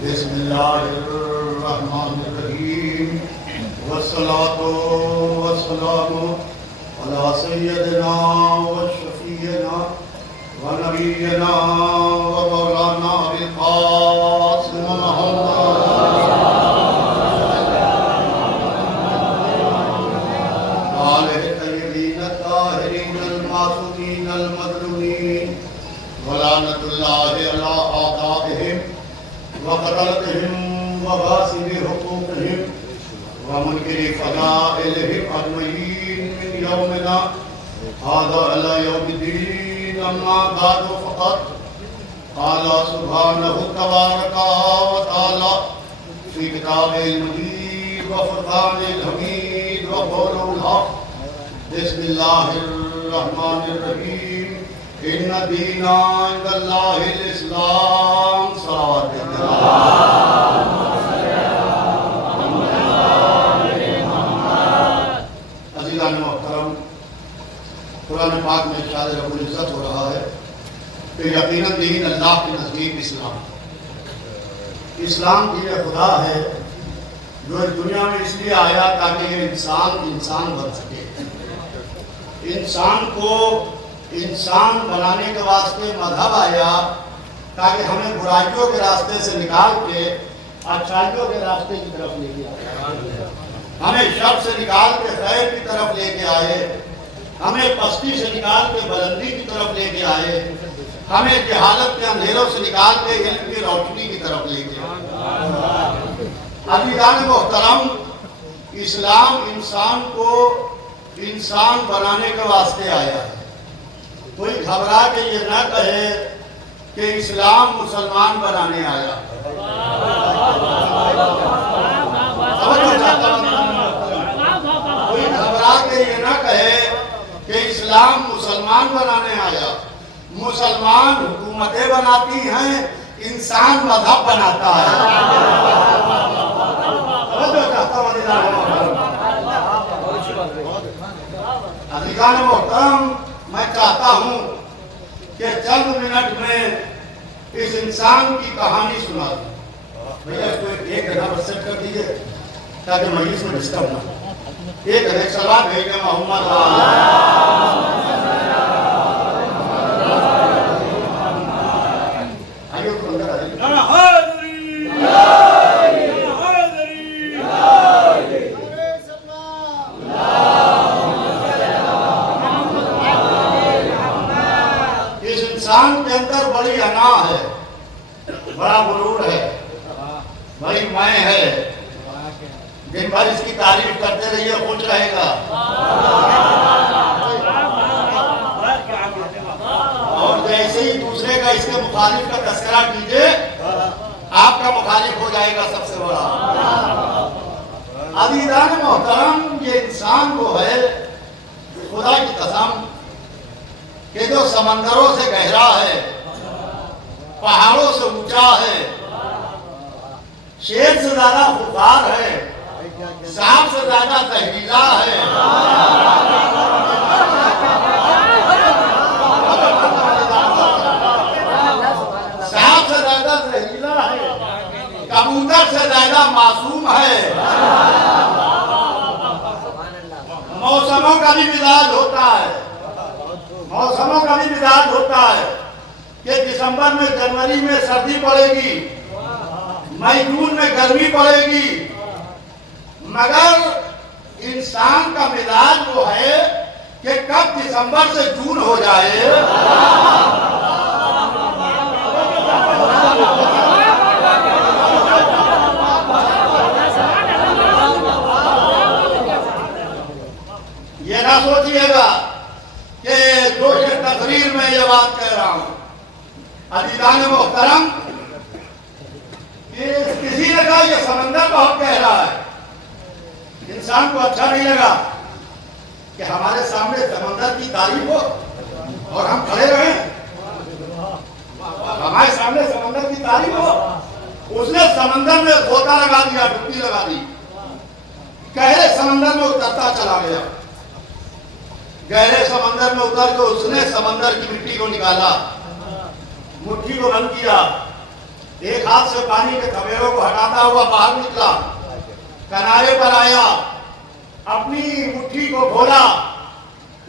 बिस्मिल्लाहिर्रहमानिर्रहीम वस्सलातु वस्सलामु अला सय्यदिना व शफीना व नबीना व मौलाना अबिल कासिम आलिहि तय्यबीन ताहिरीन अल-मासूमीन अल-मज़लूमीन व लानतुल्लाहि अला आदाइहिम वक़तलतिहिम वग़ासिबि हुक़ूक़िहिम वमुनकिरि फ़ज़ाइलिहिम अजमईन मिन यौमिना हाज़ा अला यौमिद्दीन अम्मा बअदु फ़क़द क़ाला सुब्हानहु तबारका व तआला फ़ी किताबिल मजीद व फ़ुरक़ानिल हमीद व क़ौलिल हक़ बिस्मिल्लाहिर्रहमानिर्रहीम इन्न दीना इंदल्लाहिल इस्लाम अज़ीज़ान मोहतरम, कुरान पाक में इरशाद रब्बुल इज़्ज़त हो रहा है कि यकीनन दीन अल्लाह के नज़दीक इस्लाम दीन खुदा है जो इस दुनिया में इसलिए आया ताकि ये इंसान बन सके। इंसान को इंसान बनाने के वास्ते मजहब आया ताकि हमें बुराइयों के रास्ते से निकाल के अच्छाइयों के रास्ते की तरफ लेके आए, हमें शर से निकाल के खैर की तरफ लेके आए, हमें पस्ती से निकाल के बुलंदी की तरफ लेके आए, हमें जहालत के अंधेरों से निकाल के इल्म की रोशनी की तरफ लेके आए। अज़ीज़ान मोहतरम, इस्लाम इंसान को इंसान बनाने के वास्ते आया है। कोई घबरा के ये ना कहे कि इस्लाम मुसलमान बनाने आया। कोई घबरा के ये ना कहे कि इस्लाम मुसलमान बनाने आया। मुसलमान हुकूमतें बनाती हैं, इंसान मजहब बनाता है। अज़ीज़ान मोहतरम, मैं चाहता हूँ कि चंद मिनट में इस इंसान की कहानी सुना दूँ। भैया इसको एक घंटा बस सेट कर दीजिए ताकि मजलिस में डिस्टर्ब ना हो। एक घंटे सलाम भेजे मोहम्मद आइए तो अंदर आइए। इंसान के अंदर बड़ी अना है, बड़ा गुरूर है, बड़ी मैं है। दिन भर इसकी तारीफ करते रहिए, खुश रहेगा। और जैसे ही दूसरे का इसके मुखालिफ का तस्करा कीजिए, आपका मुखालिफ हो जाएगा सबसे बड़ा। अज़ीज़ान मोहतरम, ये इंसान वो है खुदा की कसम कि जो समंदरों से गहरा है, पहाड़ों से ऊंचा है, शेर से ज्यादा खुफार है, सांप से ज्यादा जहरीला है, सांप से ज्यादा जहरीला है, कबूतर से ज्यादा मासूम है। मौसमों का भी मिजाज होता है, मौसमों का भी मिजाज होता है कि दिसंबर में जनवरी में सर्दी पड़ेगी, मई जून में गर्मी पड़ेगी, मगर इंसान का मिजाज वो है कि कब दिसंबर से जून हो जाए ये ना सोचिएगा कि जोश तकरीर में ये बात कह रहा हूं। अज़ीज़ान मोहतरम, किसी ने कहा ये समंदर बहुत गहरा है। इंसान को अच्छा नहीं लगा कि हमारे सामने समंदर की तारीफ हो और हम खड़े रहें, हमारे सामने समंदर की तारीफ हो। उसने समंदर में गोता लगा दिया, डुबकी लगा दी, गहरे समंदर में उतरता चला गया। गहरे समंदर में उतर के उसने समंदर की मिट्टी को निकाला, मुट्ठी को बंद किया, एक हाथ से पानी के थमेरों को हटाता हुआ बाहर निकला, किनारे पर आया, अपनी मुट्ठी को खोला,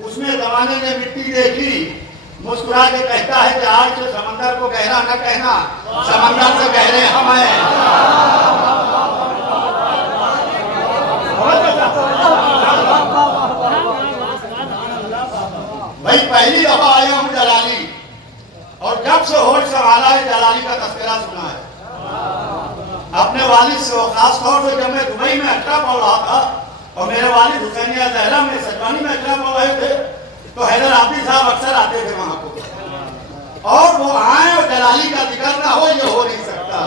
उसमें जमाने ने मिट्टी देखी, मुस्कुरा के कहता है कि आज से समंदर को गहरा न कहना, समंदर से गहरे हम हैं। भाई पहली दफा आया हूं जलाली, और जब से होश संभाला है जलाली का तस्करा सुना है अपने वालिद से। खास तौर से जब मैं दुबई में अखरा पढ़ रहा था और मेरे वालिद हुसैनिया जहरा में सजवानी में अखरा पढ़ रहे थे, तो हैदर आबिद साहब अक्सर आते थे वहां को, और वो आए और जलाली का जिक्र ना हो, ये हो नहीं सकता।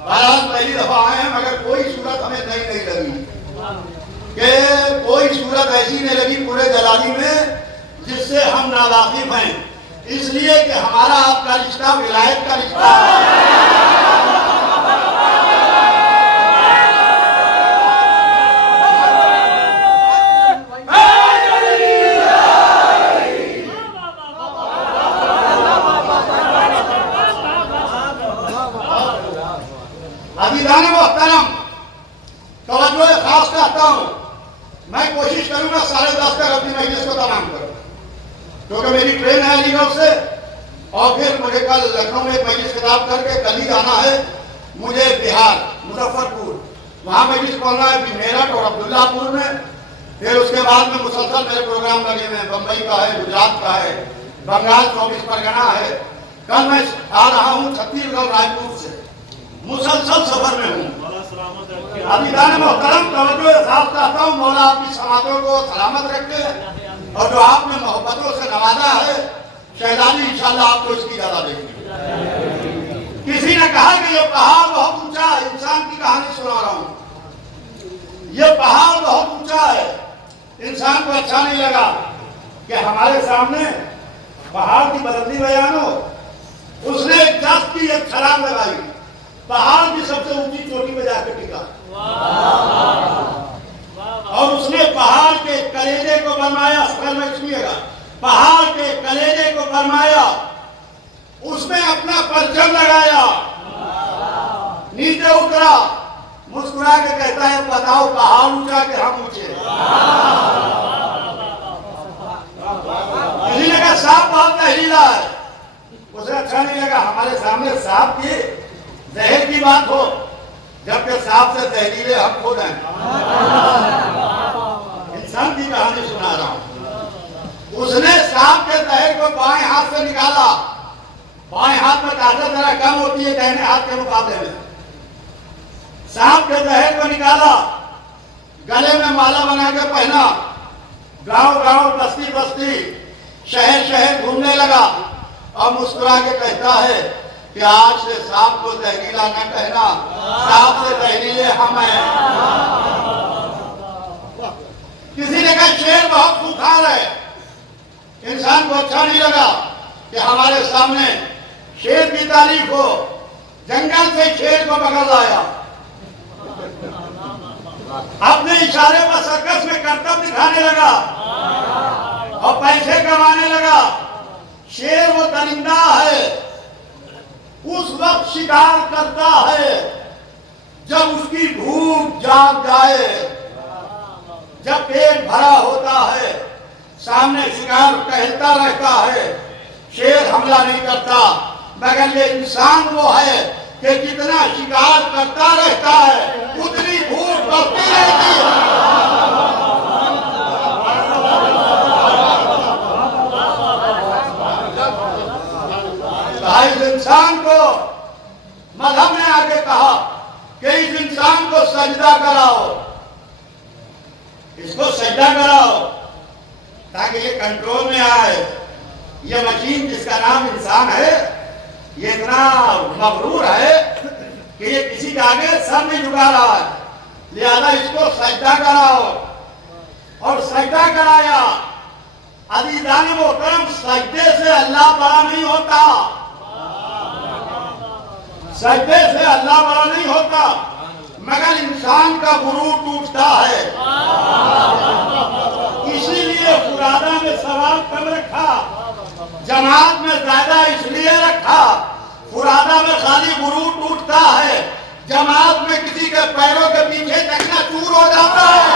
बहरहाल पहली दफा आए हैं, मगर कोई सूरत हमें नहीं लगी कि कोई सूरत ऐसी नहीं लगी पूरे जलाली में जिससे हम नावाकिफ हैं, इसलिए कि हमारा आपका रिश्ता विलायत का रिश्ता है। अजीज़ान मोहतरम, तवज्जो खास कहता हूं, मैं कोशिश करूंगा 10:30 तक अपनी मजलिस को तमाम करूं, क्योंकि मेरी ट्रेन है अलीगढ़ से, और फिर मुझे कल लखनऊ में एक मजलिस खिताब करके कल ही जाना है मुझे बिहार मुजफ्फरपुर, वहां मजलिस पढ़ना है, फिर मेरठ और अब्दुल्लापुर में, फिर उसके बाद में मुसलसल मेरे प्रोग्राम लगे हुए हैं, बम्बई का है, गुजरात का है, बंगाल 24 परगना है। कल मैं आ रहा हूँ छत्तीसगढ़ रायपुर से, मुसलसल सफर में हूँ। अजीज़ान मोहतरम, तवज्जो साफ चाहता हूँ, मौला आपकी समातों को सलामत रखे, और जो आपने मोहब्बतों से नवाजा है, शहजादी इंशाल्लाह आपको इसकी ज्यादा देंगे। किसी ने कहा कि ये पहाड़ बहुत ऊंचा है, इंसान की कहानी सुना रहा हूँ, ये पहाड़ बहुत ऊंचा है। इंसान को अच्छा नहीं लगा कि हमारे सामने पहाड़ की बुलंदी बयान हो, उसने एक जस्त की एक छलांग लगाई, पहाड़ की सबसे ऊंची चोटी पे जाकर टिका, और उसने पहाड़ के कलेजे को फरमाया, में सुनिएगा, पहाड़ के कलेजे को फरमाया, उसमें अपना परचम लगाया, नीचे उतरा, मुस्कुरा के कहता है बताओ पहाड़ ऊंचा कि हम ऊंचे। किसी ने कहा सांप बहुत जहरीला है, उसे अच्छा नहीं लगा। हमारे सामने सांप की जहर की बात हो, जबकि सांप से जहरीले हम खुद हैं। इंसान की कहानी सुना रहा हूं। उसने सांप के जहर को बाएं हाथ से निकाला, बाएं हाथ में ताकत जरा कम होती है दाहिने हाथ के मुकाबले में। सांप के जहर को निकाला, गले में माला बना के पहना, गांव गांव बस्ती बस्ती शहर शहर घूमने लगा, और मुस्कुरा के कहता है कि आज से सांप को जहरीला न कहना, सांप से जहरीले हम हैं। किसी ने कहा शेर बहुत खूंखार है, इंसान को अच्छा नहीं लगा कि हमारे सामने शेर की तारीफ हो, जंगल से शेर को पकड़ लाया, अपने इशारे पर सर्कस में करतब दिखाने लगा और पैसे कमाने लगा। शेर वो दरिंदा है, उस वक्त शिकार करता है जब उसकी भूख जाग जाए, जब पेट भरा होता है, सामने शिकार टहलता रहता है, शेर हमला नहीं करता। मगर ये इंसान वो है कि जितना शिकार करता रहता है उतनी भूख बढ़ती रहती है। इस इंसान को मजहब ने आगे कहा कि इस इंसान को सजदा कराओ, इसको सजदा कराओ ताकि ये कंट्रोल में आए। ये मशीन जिसका नाम इंसान है, ये इतना मगरूर है कि ये किसी के आगे सर नहीं झुका रहा है, लिहाजा इसको सजदा कराओ। और सजदा कराया। अज़ीज़ान मोहतरम, सजदे से अल्लाह बड़ा नहीं होता, सजदे से अल्लाह बड़ा नहीं होता, मगर इंसान का गुरूर टूटता है। इसीलिए फुरादा में सवाल कम रखा, जमात में ज्यादा इसलिए रखा, फुरादा में खाली गुरूर टूटता है, जमात में किसी के पैरों के पीछे चकना चूर हो जाता है।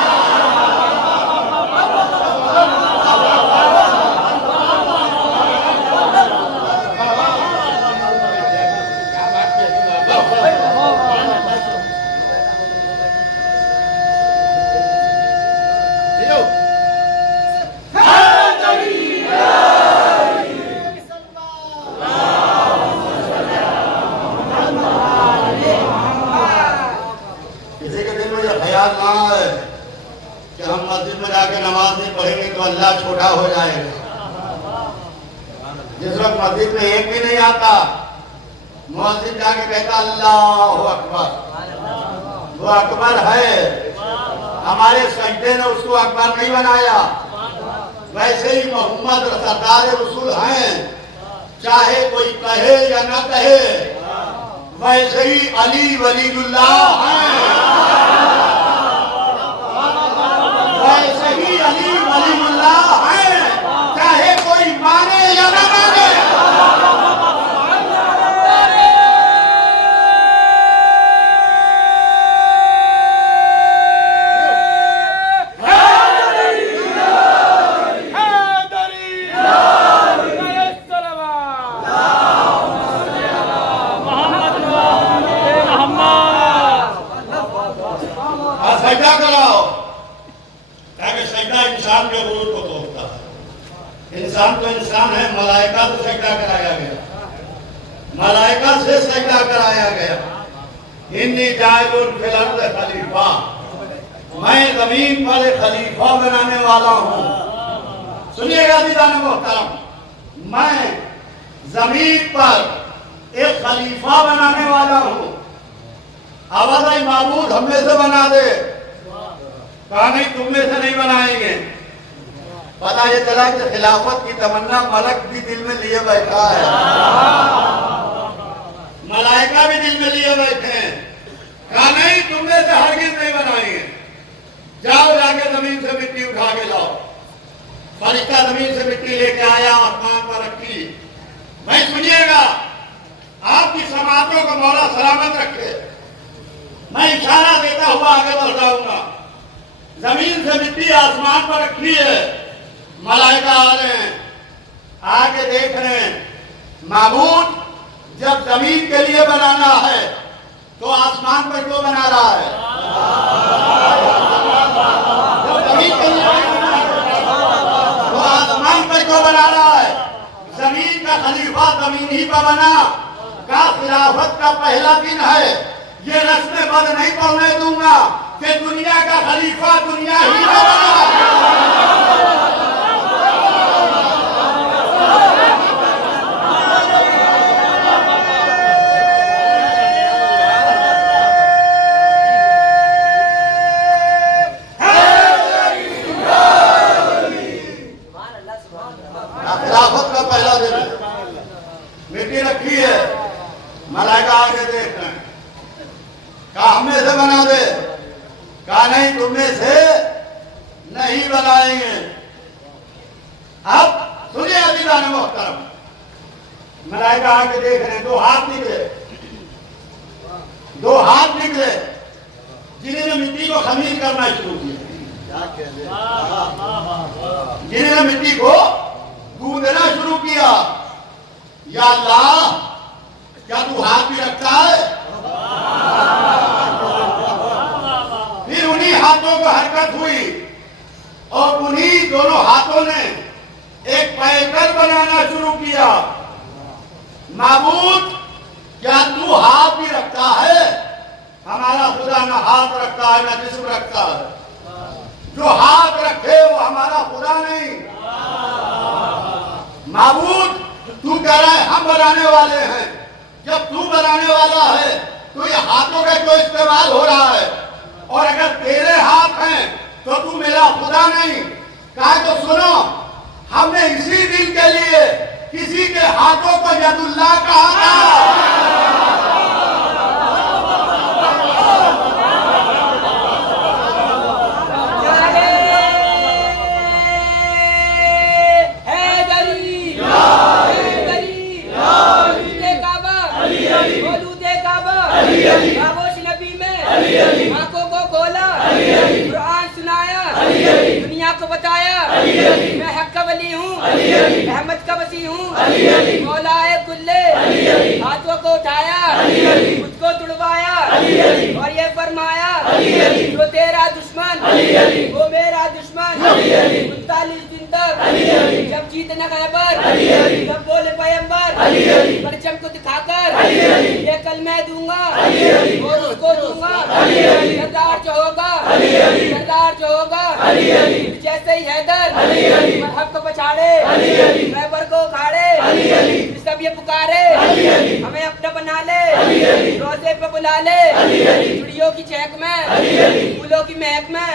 कि हम मस्जिद में जाके नमाज नहीं पढ़ेंगे तो अल्लाह छोटा हो जाएगा। जिस वक्त मस्जिद में एक भी नहीं आता, मस्जिद जाके कहता अल्लाह अकबर, वो अकबर है। हमारे सजदे ने उसको अकबर नहीं बनाया। वैसे ही मोहम्मद सरदार रसूल हैं, चाहे कोई कहे या न कहे, वैसे ही अली वलीउल्लाह हैं, वैसे ही अली वलीउल्लाह है, चाहे कोई माने या न माने। सजदा कराओ, ताकि सजदा इंसान के गुरूर को तोड़ता है। इंसान तो इंसान है, मलाइका से सजदा कराया गया, मलाइका से सजदा कराया गया। इन्नी जाइलुन फिल अर्द खलीफा, मैं जमीन पर एक खलीफा बनाने वाला हूँ। सुनिएगा दीदान मोहतरम, मैं जमीन पर एक खलीफा बनाने वाला हूँ। आवाज़ माबूद हम में से बना दे, कहा नहीं तुम में से नहीं बनाएंगे। पता ये चला कि खिलाफत की तमन्ना मलक भी दिल में लिए बैठा है, मलाइका भी दिल में लिए बैठे हैं। कहा नहीं तुम में से हरगिज़ नहीं बनाएंगे। जाओ जाके जमीन से मिट्टी उठा के लाओ। फरिश्ता जमीन से मिट्टी लेके आया, आसमान पर रखी। भाई सुनिएगा, आपकी समातों को मौला सलामत रखे। मैं इशारा देता हुआ आगे बढ़ जाऊंगा। जमीन से मिट्टी आसमान पर रखी है, मलाइका आ रहे हैं, आके देख रहे हैं। माबूद जब जमीन के लिए बनाना है तो आसमान पर क्यों बना रहा है? जब जमीन के लिए तो आसमान पर क्यों बना रहा है? जमीन का खलीफा जमीन ही पर बना। का खिलाफत का पहला दिन है, ये रस्में बंद नहीं पड़ने दूंगा कि दुनिया का खलीफा दुनिया ही में बना। खिलाफत का पहला दिन है, मिट्टी रखी है, मलाइका आके देख रहे हैं। कहा हमें से बना दे, कहा नहीं तुम में से नहीं बनाएंगे। अब सुनिए अजीज़ान मोहतरम, मलाइका आके देख रहे हैं। दो हाथ निकले, दो हाथ निकले, जिन्होंने मिट्टी को खमीर करना शुरू किया, जिन्होंने मिट्टी को गूंदना शुरू किया। या अल्लाह, क्या तू हाथ भी रखता है? फिर उन्हीं हाथों को हरकत हुई और उन्हीं दोनों हाथों ने एक पैकर बनाना शुरू किया। माबूद, क्या तू हाथ भी रखता है? हमारा खुदा न हाथ रखता है न जिस्म रखता है। जो हाथ रखे वो हमारा खुदा नहीं। माबूद, तू कह रहा है हम बनाने वाले हैं। जब तू बनाने वाला है तो ये हाथों का क्यों इस्तेमाल हो रहा है? और अगर तेरे हाथ हैं तो तू मेरा खुदा नहीं। कहा तो सुनो, हमने इसी दिन के लिए किसी के हाथों को यदुल्लाह कहा था। हैदरी मौलूदे काबा खामोश नबी में आंखों को खोला, कुरान सुनाया, दुनिया को बताया मैं हक का वली हूँ, अहमद का वसी हूँ, मौलाए कुल्ले हाथों को उठाया, मुझको तुड़वाया और ये फरमाया जो तेरा दुश्मन वो मेरा दुश्मन 39 दिन तक जब जीतना खैबर जब बोले पैगंबर परचम को दिखाकर ये कल मैं दूंगा और उसको दूंगा सरदार जो होगा सरदार जो होगा जैसे ही हैदर मरहब को पछाड़े खैबर को उखाड़े सब ये पुकारे हमें अपना बना ले रोजे पे बुला ले चिड़ियों की चहक में फूलों की महक में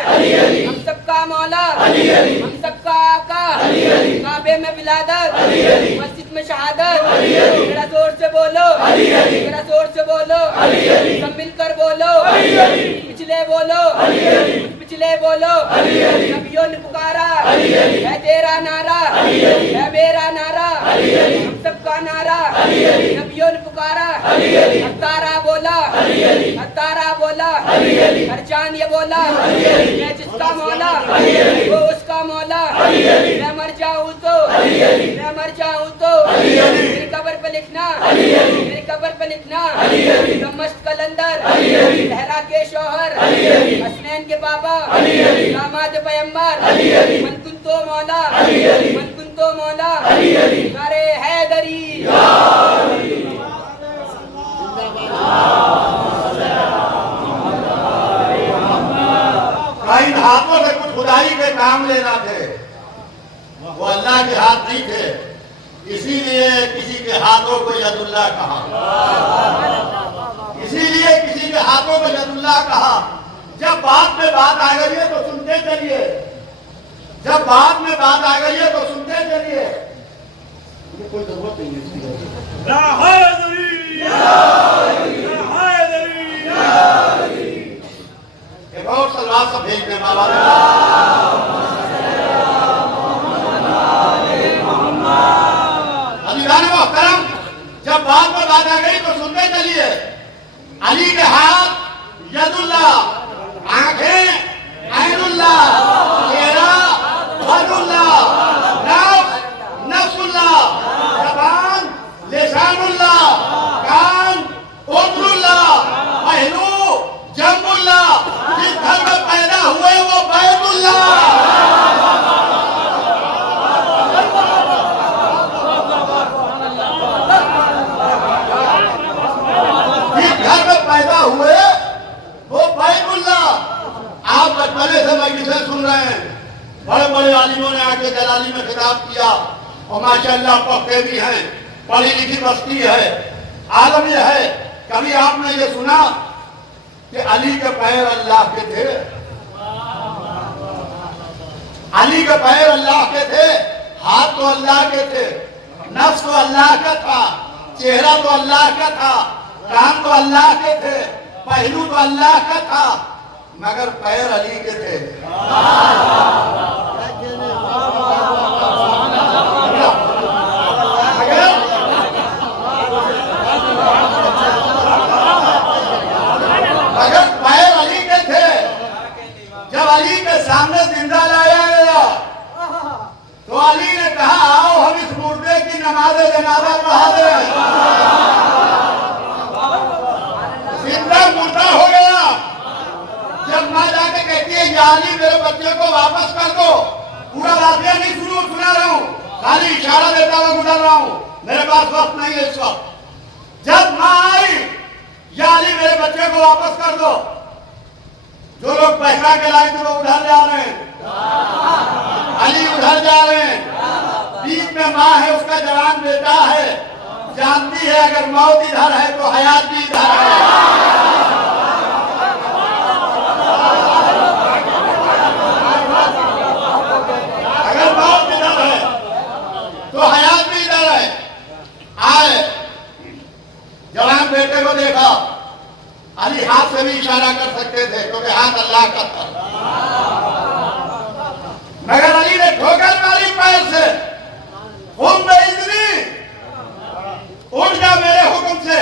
हम सबका मौला हम सबका आका काबे में विलादत मस्जिद में शहादत जरा जोर से बोलो जरा जोर से बोलो सब मिलकर बोलो पिछले बोलो पिछले बोलो नबियों ने पुकारा है तेरा नारा है मेरा नारा हम सबका नारा नबियों ने पुकारा हत्तारा बोला हत्तारा बोला हर चांद ये बोला मैं जिसका मौला वो उसका मौला मैं मर जाऊँ तो मैं मर जाऊँ तो मेरी कब्र पे लिखना मेरी कब्र पे लिखना मस्त कलंदर लहरा के शौहर हसनैन के बाबा दामाद पैगंबर मन कुन तो मौला मन कुन तो मौला नारे हैदरी इन हाथों से कुछ खुदाई के काम लेना थे वो अल्लाह के हाथ नहीं थे, इसीलिए किसी के हाथों को यदुल्लाह कहा, इसीलिए किसी के हाथों को यदुल्लाह कहा। जब बात में बात आ गई है तो सुनते चलिए, जब बात में बात आ गई है तो सुनते चलिए, कोई जरूरत नहीं एक और सलवार सब भेजने वाला मोहतरम। जब बात पर बात आ गई तो सुनते चलिए। अली के हाथ यदुल्लाह, आंखें ऐनुल्लाह, चेहरा वजुल्लाह, नफ्स नफ्सुल्लाह, ज़बान लिसानुल्लाह, कान उज़्रुल्लाह, पहलू जम्बुल्लाह, जिस घर में पैदा हुए वो बैतुल्लाह, पैदा हुए वो बैतुल्लाह। आप बचपने से मजलिसें सुन रहे हैं, बड़े बड़े आलिमों ने आके जलाली में खिताब किया और माशाअल्लाह पढ़ते भी हैं, पढ़ी लिखी बस्ती है, आलम ये है। कभी आपने ये सुना कि अली के पैर अल्लाह के थे? अली के पैर अल्लाह के थे, हाथ तो अल्लाह के थे, नफ्स तो अल्लाह का था, चेहरा तो अल्लाह का था, कान तो अल्लाह के थे, पहलू तो अल्लाह का था, मगर पैर अली के थे। अगर पैर अली के थे, जब अली के सामने जिंदा लाया गया तो अली ने कहा आओ हम इस मुर्दे की नमाज जनाजा पढ़ा दें। मुर्दा हो गया। जब मां जाके कहती है या अली मेरे बच्चे को वापस कर दो, पूरा वाकया नहीं सुना रहा हूँ, खाली इशारा देता हुआ गुजर रहा हूँ, मेरे पास वक्त नहीं है इस वक्त। जब मां आई या अली मेरे बच्चे को वापस कर दो, जो लोग पैसा के लाए थे वो उधर जा रहे हैं, अली उधर जा रहे हैं, बीच में माँ है, उसका जवान बेटा है, जानती है अगर मौत इधर है तो हयात भी इधर है। अगर मौत इधर है तो हयात भी इधर है। आए जवान बेटे को देखा, अली हाथ से भी इशारा कर सकते थे क्योंकि हाथ अल्लाह का था, मगर अली ने ठोकर मारी पैर से, उठ जा मेरे हुक्म से,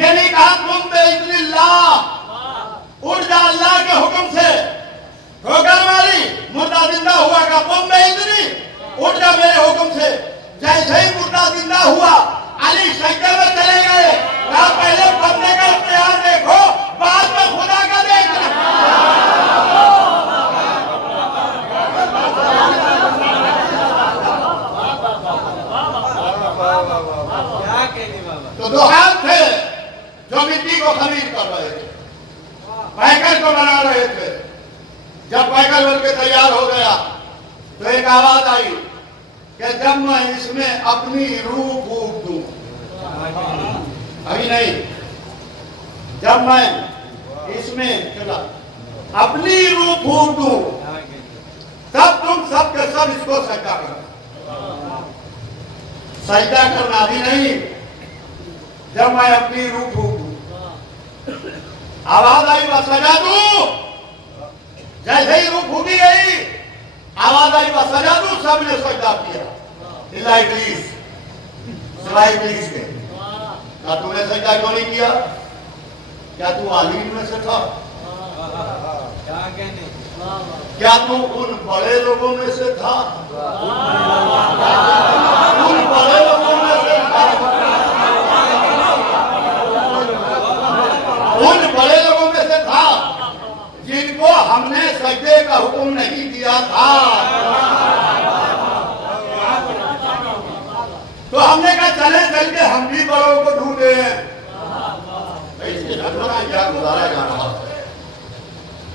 ये नहीं कहा तुम बेइज़्निल्लाह उठ जा अल्लाह के हुक्म से, ठोकर मारी मुर्दा जिंदा हुआ का तुम बेइज़्नी उठ जा मेरे हुक्म से। जैसे ही मुर्दा जिंदा हुआ अली सजदे में चले गए, कहा पहले बंदे का इख्तियार देखो, बाद में खुदा का देखना। तो दो हाथ थे जो मिट्टी को खमीर कर रहे थे, पैकर को बना रहे थे। जब पैकर बन के तैयार हो गया तो एक आवाज आई कि जब मैं इसमें अपनी रूह फूंक दूं, अभी नहीं, जब मैं इसमें चला अपनी रूह फूंक दूं तब तुम सब के सब इसको सजदा करो। सजदा करना भी नहीं, जब मैं अपनी रूह फूंक दूं। आवाज आई बस सजा दूं, जैसे ही रूह फूकी गई आवाज आई बस सजा दूं, सबने सजदा किया इल्ला इब्लीस, सिवाय इब्लीस के। क्या तूने सजदा क्यों नहीं किया? क्या तू आलिम में से था? क्या तू उन बड़े लोगों में से था? उन बड़े लोगों में से था, उन बड़े लोगों में से था जिनको हमने सजदे का हुक्म नहीं दिया था। तो हमने कहा चले चल के हम भी बड़ों को ढूंढे। इसके झगड़ा क्या गुजारा जा रहा था।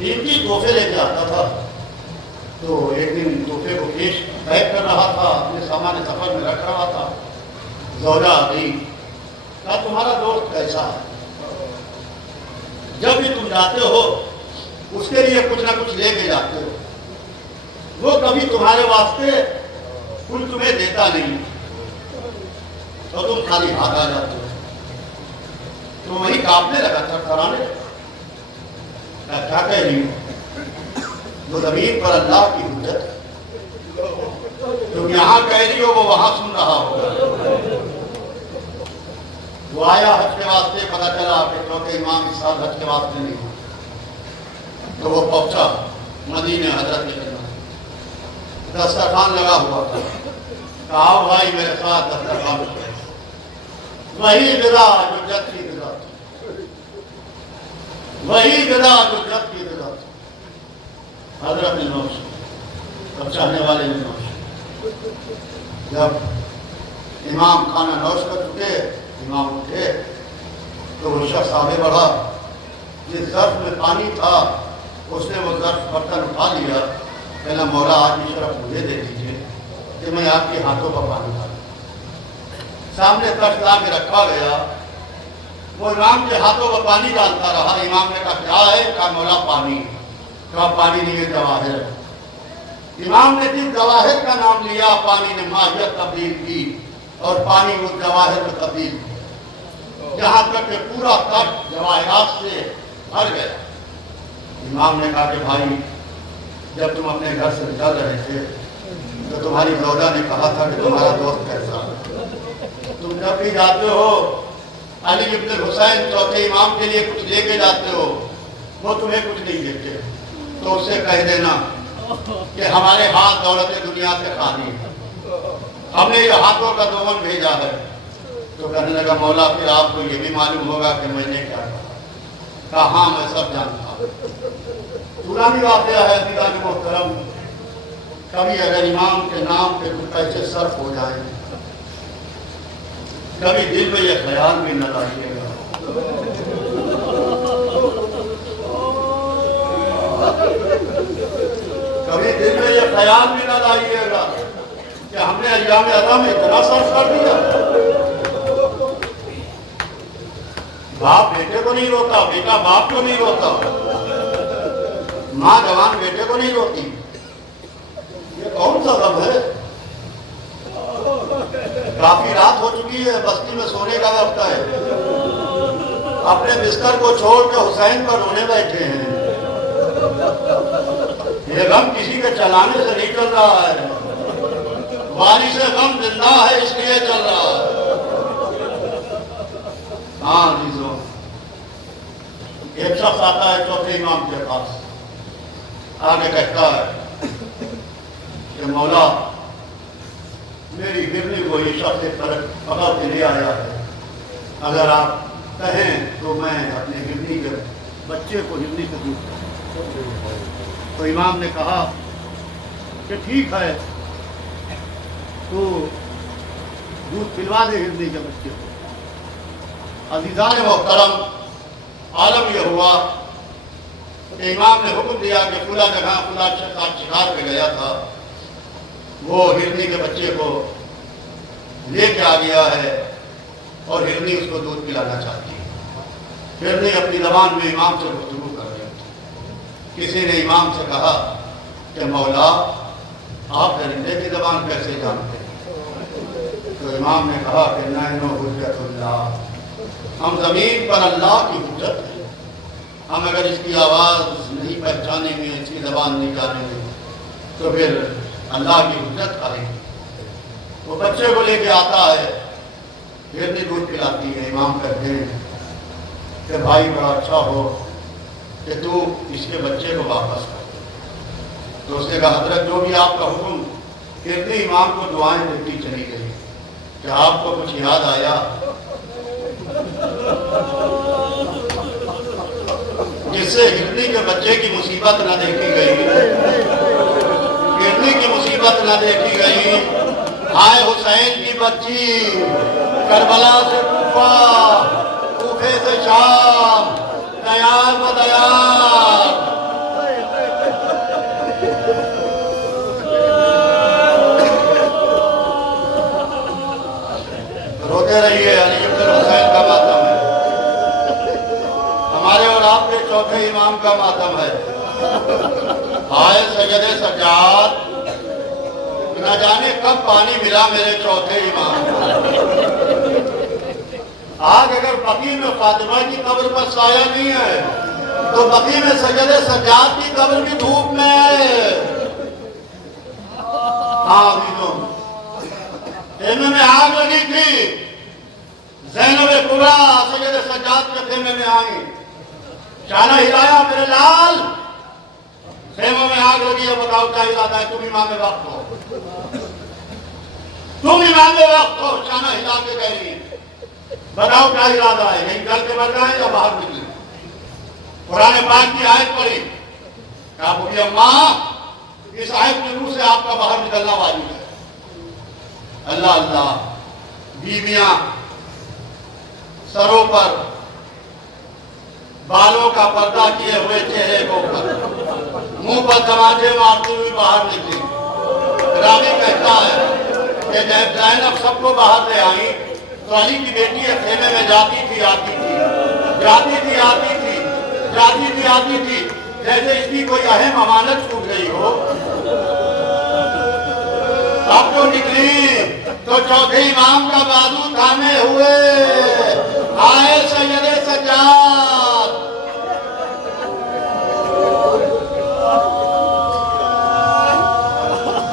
इनकी तोहफे लेके आता था, तो एक दिन तोहफे को पेश पैक कर रहा था, अपने सामान्य सफर में रख रहा था। जोजा आ गई, कहा तुम्हारा दोस्त कैसा है? जब भी तुम जाते हो उसके लिए कुछ ना कुछ लेके जाते हो, वो कभी तुम्हारे वास्ते कुछ तुम्हें देता नहीं, तो तुम खाली हाथ आ जाते हो। तो वही कांपने लगा था, थरथराने। क्या कह रही हो? वो जमीन पर अल्लाह की हुज्जत, तुम यहां कह रही हो वो वहां सुन रहा होगा। वो आया हज के वास्ते, पता चला कि चौथे इमाम इस साल हज के वास्ते नहीं हुआ, तो वो पहुंचा मदीने हजरत के खिदमत। दस्तरखान लगा हुआ था, कहा भाई मेरे साथ दस्तरखान पर। वही गिरा जो जद की गिरा, वही गिरा जो जद की गिरा। हजरत ने नौश, अब चाहने वाले ने नौश। जब इमाम खाना नौश कर चुके, इमाम उठे, तो वो शख्स आगे बढ़ा। जिस ज़र्फ में पानी था उसने वो ज़र्फ बर्तन उठा लिया। कहना मौला आज की शरफ मुझे दे दीजिए कि मैं आपके हाथों का पानी डालूं। सामने तख्त ला के रखा गया, वो इमाम के हाथों का पानी डालता रहा। इमाम ने कहा क्या है? कहा मौला पानी। कहा पानी नहीं है, जवाहिर। इमाम ने जिस जवाहिर का नाम लिया, पानी ने माहियत तब्दील की और पानी वो जवाहिर में तब्दील, जहां तक कि पूरा तख्त जवाहिरात से भर गया। इमाम ने कहा कि भाई जब तुम अपने घर से निकल रहे थे तो तुम्हारी जोजा ने कहा था कि तुम्हारा दोस्त कैसा है। तुम जब भी जाते हो अली इब्न हुसैन चौथे इमाम के लिए कुछ लेके जाते हो, वो तुम्हें कुछ नहीं देते, तो उससे कह देना कि हमारे हाथ दौलत दुनिया से खाली है, हमने ये हाथों का दोवन भेजा है। तो कहने लगा मौला फिर आपको ये भी मालूम होगा कि मैंने क्या कहा? हाँ मैं सब जानता हूँ। पुरानी वाक़या है दीवान मोहतरम, कभी अगर इमाम के नाम पे कुछ पैसे सर्फ हो जाए, कभी दिल में यह ख्याल भी न लाइएगा कभी दिल में यह ख्याल भी न लाइएगा कि हमने अय्याम अज़म में इतना सर्फ कर दिया। बाप बेटे को नहीं रोता, बेटा बाप को नहीं रोता, माँ जवान बेटे को नहीं रोती। ये कौन सा गम है? काफी रात हो चुकी है, बस्ती में सोने का वक्त है, अपने बिस्तर को छोड़ के हुसैन पर रोने बैठे हैं। ये गम किसी के चलाने से नहीं चल रहा है, वाली से गम जिंदा है इसलिए चल रहा है। हाँ जीजो, एक शख्स आता है चौथे इमाम के पास, आगे कहता है कि मौला मेरी हिरनी को ये शख्स पकड़ के ले आया है, अगर आप कहें तो मैं अपने हिरनी के बच्चे को हिरनी से दूध दूं। तो इमाम ने कहा कि ठीक है, तो दूध पिलवा दे हिरनी के बच्चे को। अजीज़ान मोहतरम, आलम यह हुआ कि इमाम ने हुक्म दिया कि फुला जगह फुला शिकार पे गया था, वो हिरनी के बच्चे को लेके आ गया है और हिरनी उसको दूध पिलाना चाहती है। हिरनी अपनी ज़बान में इमाम से गुफ्तगू कर रही थी। किसी ने इमाम से कहा कि मौला आप परिंदे की ज़बान कैसे जानते हैं? तो इमाम ने कहा कि नहनु हुज्जतुल्लाह, हम ज़मीन पर अल्लाह की हुज्जत है, हम अगर इसकी आवाज़ नहीं पहचानेंगे, इसकी ज़बान नहीं जानेंगे तो फिर अल्लाह की हुज्जत करेंगे। वो बच्चे को लेके आता है, हिरनी दूध पिलाती है। इमाम कहते हैं कि भाई बड़ा अच्छा हो कि तू इसके बच्चे को वापस कर। तो उसने कहा हजरत जो भी आपका हुक्म। हिरनी इमाम को दुआएं देती चली गई। क्या आपको कुछ याद आया? जिससे हिरनी के बच्चे की मुसीबत न देखी गई, हिरनी की मुसीबत न देखी गई। हाय हुसैन की बच्ची, करबला से कूफा, कूफे से शाम, दयाल व दयाल। रोते रहिए, अली इब्न हुसैन का मातम है, हमारे और आपके चौथे इमाम का मातम है। हाय सजदे सजाद, न जाने कब पानी मिला मेरे चौथे इमाम को। आज अगर बकी में फातिमा की कब्र पर साया नहीं है तो बकी में सजदे सजाद की कब्र भी धूप में है। हाँ अभी खेमे में आग लगी थी, ज़ैनब कुबरा सजदे सजाद के खेमे में आई, शाना हिलाया मेरे लाल, खेमे में आग लगी है, बताओ क्या इरादा है? तुम इमाम वक्त हो, तुम इमाम वक्त हो, शाना हिला के कह रही है, बताओ क्या इरादा है? यही घर के मर जाए या बाहर निकले? कुरान पाक की आयत पढ़ी, क्या बोली अम्मा इस आयत के रूह से आपका बाहर निकलना वाजिब है। अल्लाह अल्लाह, बीवियां सरों पर बालों का पर्दा किए हुए चेहरे को मुंह पर तमाचे मारती हुई बाहर निकली। रावी कहता है कि जब ज़ैनब सबको बाहर ले आई तो अली की बेटी खेमे में जाती थी आती थी, जाती थी आती थी, जाती थी आती थी, जैसे इसकी कोई अहम अमानत छूट गई हो। अब तो निकली तो चौथे इमाम का बाजू थामे हुए, आए सैयदे सज्जाद।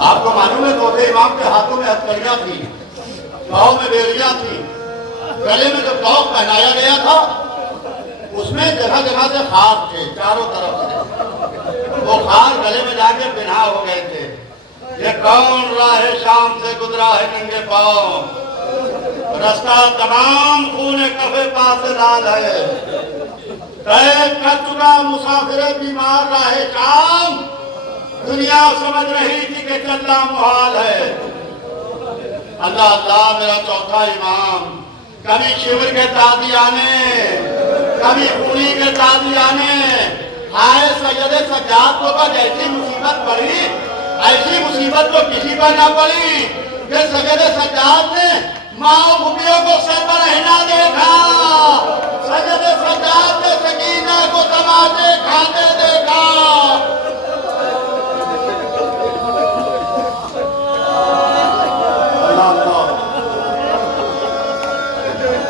आपको मालूम है चौथे इमाम के हाथों में हथकड़ियां थी, पाँव में बेड़ियां थी, गले में जो तौक पहनाया गया था उसमें जगह जगह से खार थे चारों तरफ से, वो खार गले में जाके बिना हो गए थे। ये कौन राह शाम से गुजरा है नंगे पाँव, रास्ता तमाम खूने कफे पास लाल है, तय कर चुका मुसाफिर बीमार राह शाम, दुनिया समझ रही थी कि चलना मुहाल है। अल्लाह अल्लाह, मेरा चौथा इमाम कभी शिविर के तादियाने, कभी खूनी के तादियाने, आए सजदे सज्जाद को पर ऐसी मुसीबत पड़ी, ऐसी मुसीबत तो किसी पर ना पड़ी कि सजदे सज्जाद ने माओ भूमियों को सर पर हिला देखा, सजदे सज्जाद ने सकीना को तमाचे खाते देखा।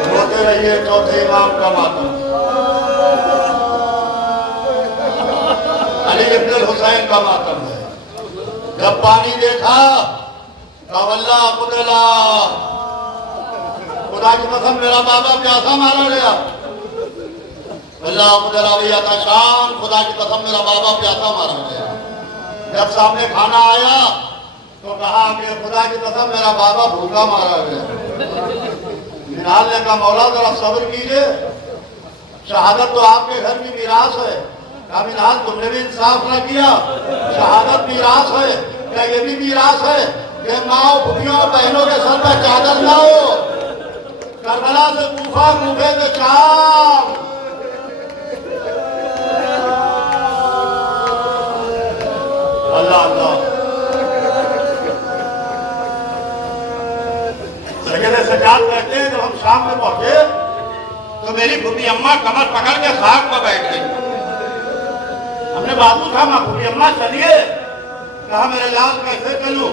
रोते रहिए, चौथे इमाम का मातम, अली इब्न हुसैन का मातम है। जब पानी देखा कवल्ला कुदला, खुदा की कसम मेरा बाबा प्यासा मारा गया। अल्लाह आता शाम, खुदा की कसम मेरा बाबा प्यासा मारा गया। जब सामने खाना आया तो कहा कि खुदा की कसम मेरा बाबा भूखा मारा गया। मिनाल ने कहा मौला जरा सब्र कीजिए, शहादत तो आपके घर की मीरास है। कहा मिनाल तुमने भी इंसाफ न किया, शहादत मीरास है, क्या ये भी मीरास है कि माओ भूखियों बहनों के सर पर चादर लाओ? करबला से कूफा, कूफे से शाम। अल्लाह अल्लाह। सैयद सज्जाद कहते हैं जब हम शाम में पहुंचे तो मेरी फूफी अम्मा कमर पकड़ के खाक पर बैठ गई। हमने बाबू था माँ फूफी अम्मा चलिए। कहा मेरे लाल कैसे चलूं,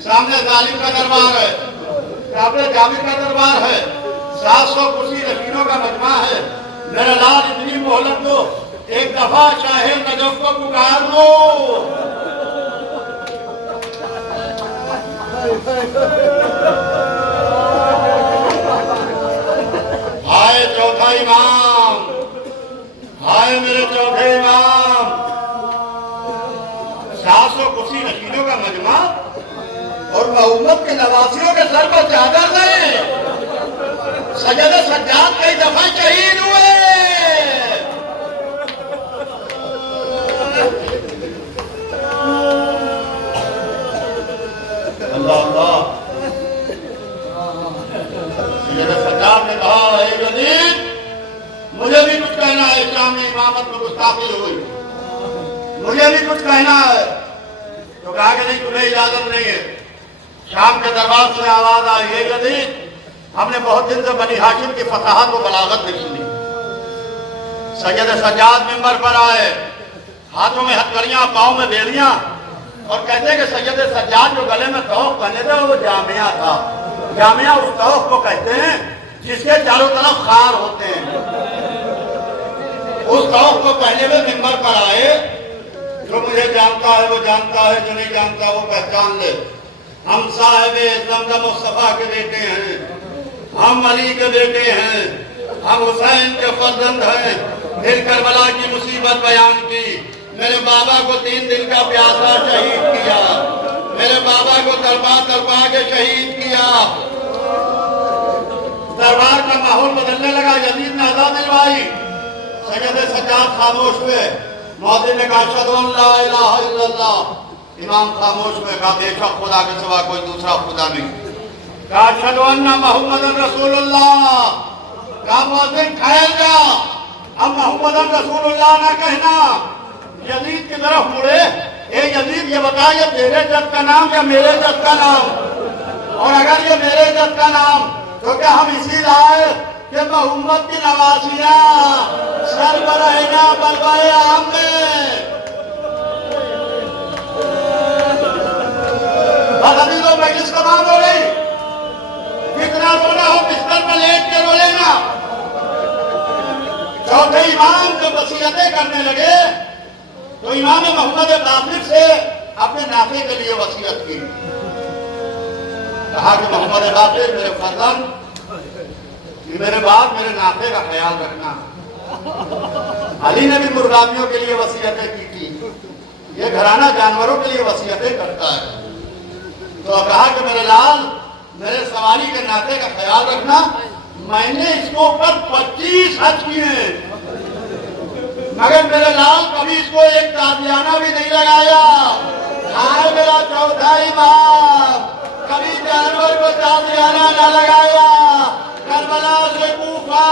सामने जालिम का दरबार है, काबले जामिर का दरबार है, 700 कुर्सी रशीदों का मजमा है। मेरा लाल इतनी मोहलत दो, एक दफा चाहे नजफ को पुकार दो। हाय चौथा इमाम, हाय मेरे चौथे इमाम। 700 कुर्सी रशीदों का मजमा और उम्मत के नवासियों के सर पर चादर नहीं। सैयद सज्जाद कई दफा शहीद हुए। अल्लाह अल्लाह। सैयद सज्जाद ने कहा हे यजीद, मुझे भी कुछ कहना है। इस्लाम में इमामत में गुस्ताखी हुई, मुझे भी कुछ कहना है। तो कहा कि नहीं तुम्हें इजाजत नहीं है। शाम के दरबार से आवाज आई, हे यजीद हमने बहुत दिन से बनी हाशिम की फसाहत और बलागत नहीं सुनी। सैयद सज्जाद मिंबर पर आए, हाथों में हथकड़ियां, पांव में बेड़ियां, और कहते हैं कि सैयद सज्जाद जो गले में तौफ पहने थे वो जामिया था। जामिया उस तौफ को कहते हैं जिसके चारों तरफ खार होते हैं। उस तौफ को पहने हुए मिंबर पर आए। जो मुझे जानता है वो जानता है, जो नहीं जानता वो पहचान ले। हम साहिबे जमजम मुस्तफा के बेटे हैं, हम अली के बेटे हैं, हम हुसैन के फर्जंद हैं। फिर करबला की मुसीबत बयान की। मेरे बाबा को 3 दिन का प्यासा शहीद किया, मेरे बाबा को तलपा तलपा के शहीद किया। दरबार का माहौल बदलने लगा। यजीद ने अज़ान दिलवाई, सैयद सज्जाद खामोश हुए। मौज़िन ने कहा अशहदु अन ला इलाहा इल्लल्लाह। इमाम खामोश हुए। कहा बेशक खुदा के सिवा कोई दूसरा खुदा नहीं। कहा अशहदु अन्ना मुहम्मदन रसूलुल्लाह। कहा मौज़िन ठहर जा, अब मुहम्मदन रसूलुल्लाह ना कहना। यजीद की तरफ मुड़े, ए यजीद ये बता ये तेरे जद का नाम या मेरे जद का नाम? और अगर ये मेरे जद का नाम तो क्या हम इसी लाए कि मोहम्मद की नवासियां सर पर रहना बलवाए आम में। अभी तो मैं किसका नाम रो रही, कितना रोना हो बिस्तर पर लेट के रो लेना। चौथे इमाम जब वसीयतें करने लगे तो इमाम मोहम्मद बाक़िर से अपने नाते के लिए वसीयत की। कहा कि मोहम्मद बाक़िर मेरे फर्जंद, मेरे बाद मेरे नाते का ख्याल रखना। अली ने भी मुर्गामियों के लिए वसीयतें की थी। ये घराना जानवरों के लिए वसीयतें करता है। तो कहा कि मेरे लाल मेरे सवारी के नाते का ख्याल रखना। मैंने इसको ऊपर 25 हज किए, मगर मेरे लाल कभी इसको एक ताजियाना भी नहीं लगाया। आए मेरा चौथा इमाम, कभी जानवर को ताजियाना न लगाया। करबला से कूफा,